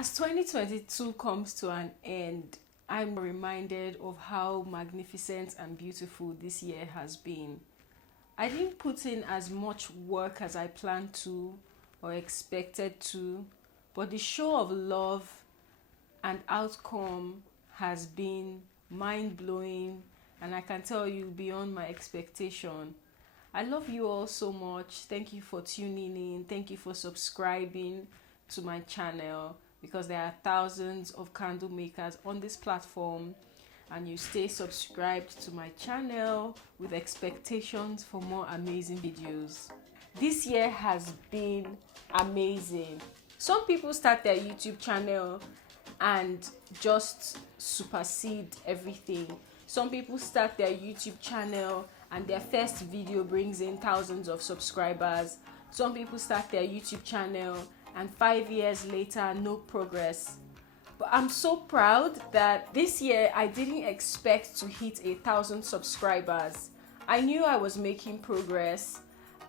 As 2022 comes to an end, I'm reminded of how magnificent and beautiful this year has been. I didn't put in as much work as I planned to or expected to, but the show of love and outcome has been mind-blowing, and I can tell you beyond my expectation. I love you all so much. Thank you for tuning in. Thank you for subscribing to my channel, because there are thousands of candle makers on this platform, and you stay subscribed to my channel with expectations for more amazing videos. This year has been amazing. Some people start their YouTube channel and just supersede everything. Some people start their YouTube channel and their first video brings in thousands of subscribers. Some people start their YouTube channel and 5 years later, no progress. But I'm so proud that this year I didn't expect to hit 1,000 subscribers. I knew I was making progress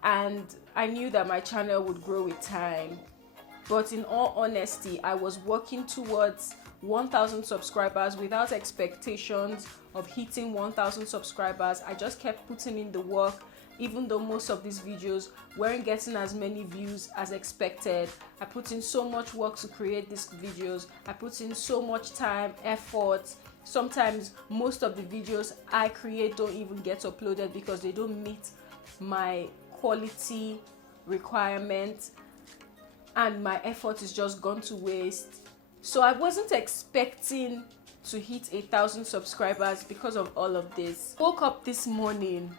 and I knew that my channel would grow with time. But in all honesty, I was working towards 1,000 subscribers without expectations of hitting 1,000 subscribers. I just kept putting in the work, even though most of these videos weren't getting as many views as expected. I put in so much work to create these videos. I put in so much time, effort. Sometimes most of the videos I create don't even get uploaded because they don't meet my quality requirements, and my effort is just gone to waste. So I wasn't expecting to hit 1,000 subscribers because of all of this. Woke up this morning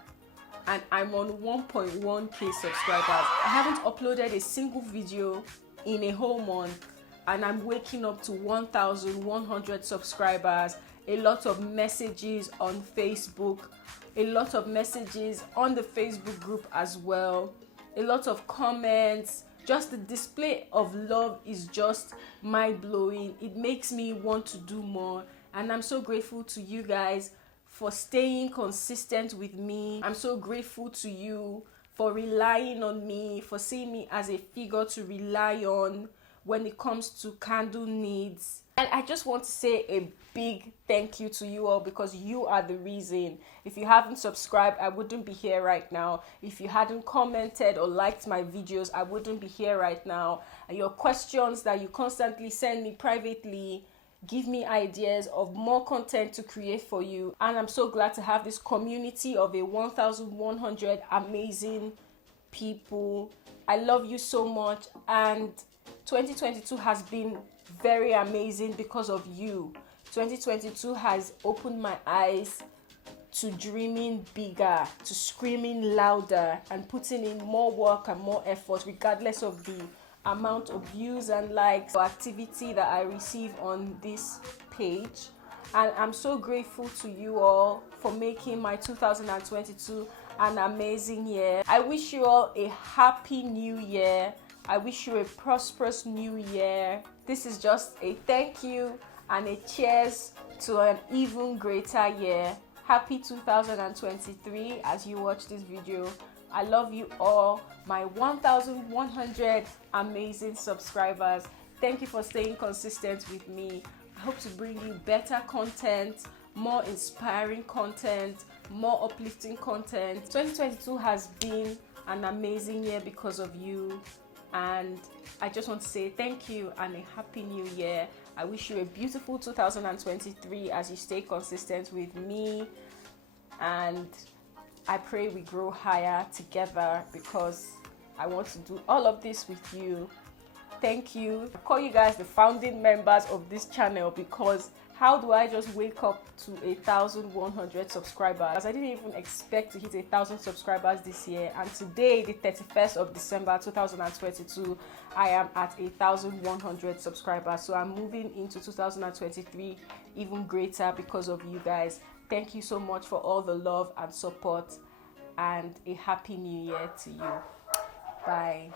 and I'm on 1.1k subscribers. I haven't uploaded a single video in a whole month, and I'm waking up to 1,100 subscribers. A lot of messages on Facebook, a lot of messages on the Facebook group as well, a lot of comments. Just the display of love is just mind-blowing. It makes me want to do more, and I'm so grateful to you guys for staying consistent with me. I'm so grateful to you for relying on me, for seeing me as a figure to rely on when it comes to candle needs. And I just want to say a big thank you to you all, because you are the reason. If you haven't subscribed, I wouldn't be here right now. If you hadn't commented or liked my videos, I wouldn't be here right now. And your questions that you constantly send me privately give me ideas of more content to create for you. And I'm so glad to have this community of 1,100 amazing people. I love you so much, and 2022 has been very amazing because of you. 2022 has opened my eyes to dreaming bigger, to screaming louder, and putting in more work and more effort, regardless of the amount of views and likes or activity that I receive on this page. And I'm so grateful to you all for making my 2022 an amazing year. I wish you all a happy new year. I wish you a prosperous new year. This is just a thank you and a cheers to an even greater year. Happy 2023 as you watch this video. I love you all, my 1,100 amazing subscribers. Thank you for staying consistent with me. I hope to bring you better content, more inspiring content, more uplifting content. 2022 has been an amazing year because of you, and I just want to say thank you and a happy new year. I wish you a beautiful 2023 as you stay consistent with me, and I pray we grow higher together, because I want to do all of this with you. Thank you. I call you guys the founding members of this channel, because how do I just wake up to 1,100 subscribers? I didn't even expect to hit 1,000 subscribers this year, and today, the 31st of December 2022, I am at 1,100 subscribers. So I'm moving into 2023 even greater because of you guys. Thank you so much for all the love and support, and a happy new year to you. Bye.